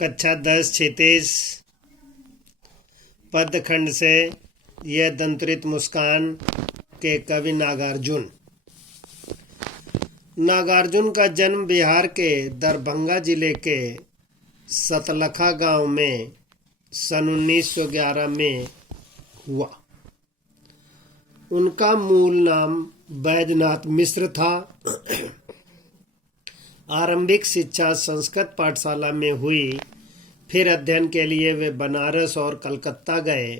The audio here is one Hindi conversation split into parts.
कक्षा 10 क्षितिज पदखंड से यह दंतरित मुस्कान के कवि नागार्जुन। नागार्जुन का जन्म बिहार के दरभंगा जिले के सतलखा गांव में सन 1911 में हुआ। उनका मूल नाम बैजनाथ मिश्र था। आरंभिक शिक्षा संस्कृत पाठशाला में हुई। फिर अध्ययन के लिए वे बनारस और कलकत्ता गए।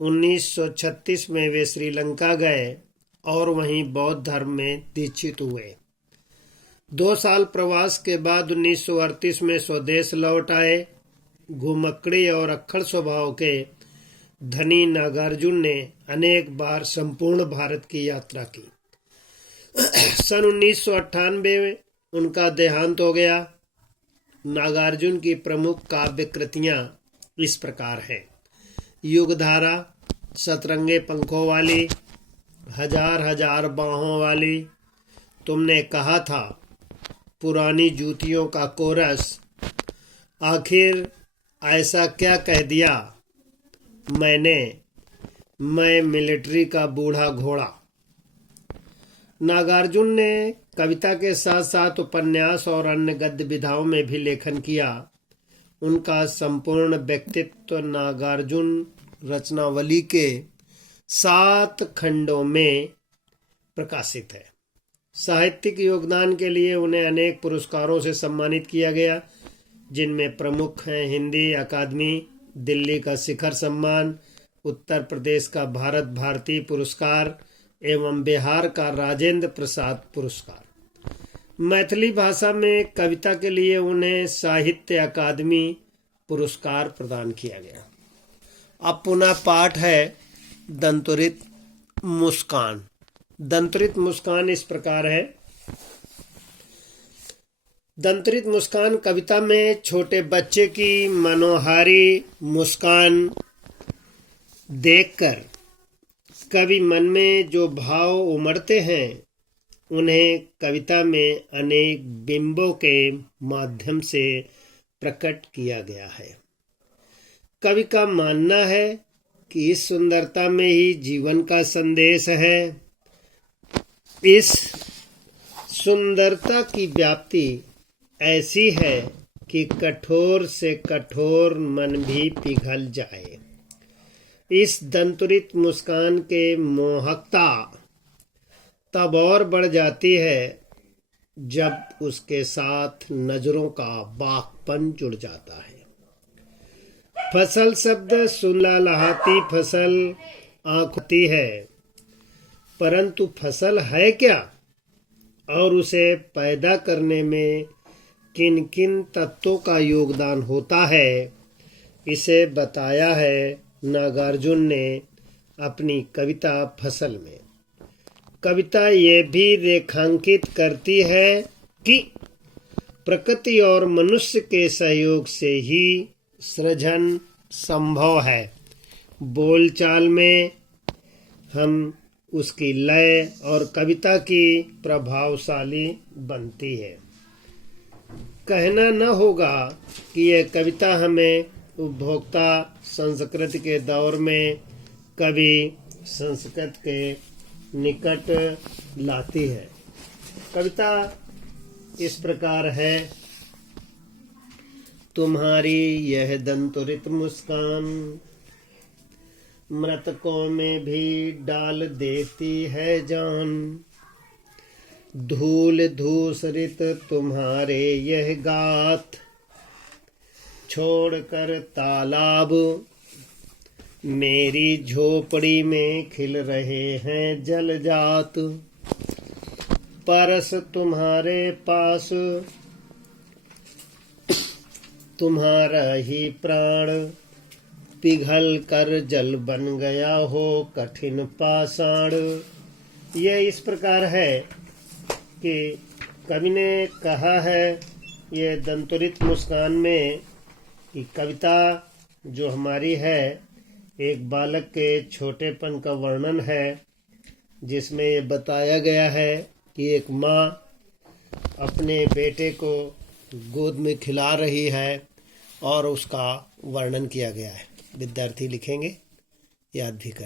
1936 में वे श्रीलंका गए और वहीं बौद्ध धर्म में दीक्षित हुए। 2 साल प्रवास के बाद 1938 में स्वदेश लौट आए। घुमक्कड़ी और अक्खड़ स्वभाव के धनी नागार्जुन ने अनेक बार संपूर्ण भारत की यात्रा की। सन 1998 में उनका देहांत हो गया। नागार्जुन की प्रमुख काव्य कृतियां इस प्रकार हैं: युगधारा, सतरंगे पंखों वाली, हजार हजार बाहों वाली, तुमने कहा था, पुरानी जूतियों का कोरस, आखिर ऐसा क्या कह दिया मैंने, मैं मिलिट्री का बूढ़ा घोड़ा। नागार्जुन ने कविता के साथ साथ उपन्यास और अन्य गद्य विधाओं में भी लेखन किया। उनका संपूर्ण व्यक्तित्व नागार्जुन रचनावली के 7 खंडों में प्रकाशित है। साहित्यिक योगदान के लिए उन्हें अनेक पुरस्कारों से सम्मानित किया गया, जिनमें प्रमुख हैं हिंदी अकादमी, दिल्ली का शिखर सम्मान, उत्तर प्रदेश का भारत भारती पुरस्कार एवं बिहार का राजेंद्र प्रसाद पुरस्कार। मैथिली भाषा में कविता के लिए उन्हें साहित्य अकादमी पुरस्कार प्रदान किया गया। अब पुनः पाठ है दंतरित मुस्कान। दंतरित मुस्कान इस प्रकार है। दंतरित मुस्कान कविता में छोटे बच्चे की मनोहारी मुस्कान देखकर कवि मन में जो भाव उमड़ते हैं, उन्हें कविता में अनेक बिंबों के माध्यम से प्रकट किया गया है। कवि का मानना है कि इस सुंदरता में ही जीवन का संदेश है। इस सुंदरता की व्याप्ति ऐसी है कि कठोर से कठोर मन भी पिघल जाए। इस दंतरित मुस्कान के मोहकता तब और बढ़ जाती है जब उसके साथ नजरों का बाकपन जुड़ जाता है। फसल शब्द सुलहलाती फसल आंखती है, परंतु फसल है क्या और उसे पैदा करने में किन किन तत्वों का योगदान होता है, इसे बताया है नागार्जुन ने अपनी कविता फसल में। कविता ये भी रेखांकित करती है कि प्रकृति और मनुष्य के सहयोग से ही सृजन संभव है। बोलचाल में हम उसकी लय और कविता की प्रभावशाली बनती है। कहना न होगा कि यह कविता हमें उपभोक्ता संस्कृति के दौर में कवि संस्कृत के निकट लाती है। कविता इस प्रकार है: तुम्हारी यह दंतरित मुस्कान मृतकों में भी डाल देती है जान। धूल धूसरित तुम्हारे यह गात छोड़कर तालाब मेरी झोपड़ी में खिल रहे हैं जलजात। परस तुम्हारे पास तुम्हारा ही प्राण पिघल कर जल बन गया हो कठिन पाषाण। यह इस प्रकार है कि कवि ने कहा है ये दंतरित मुस्कान में कि कविता जो हमारी है एक बालक के छोटेपन का वर्णन है, जिसमें ये बताया गया है कि एक माँ अपने बेटे को गोद में खिला रही है और उसका वर्णन किया गया है। विद्यार्थी लिखेंगे, याद भी करें।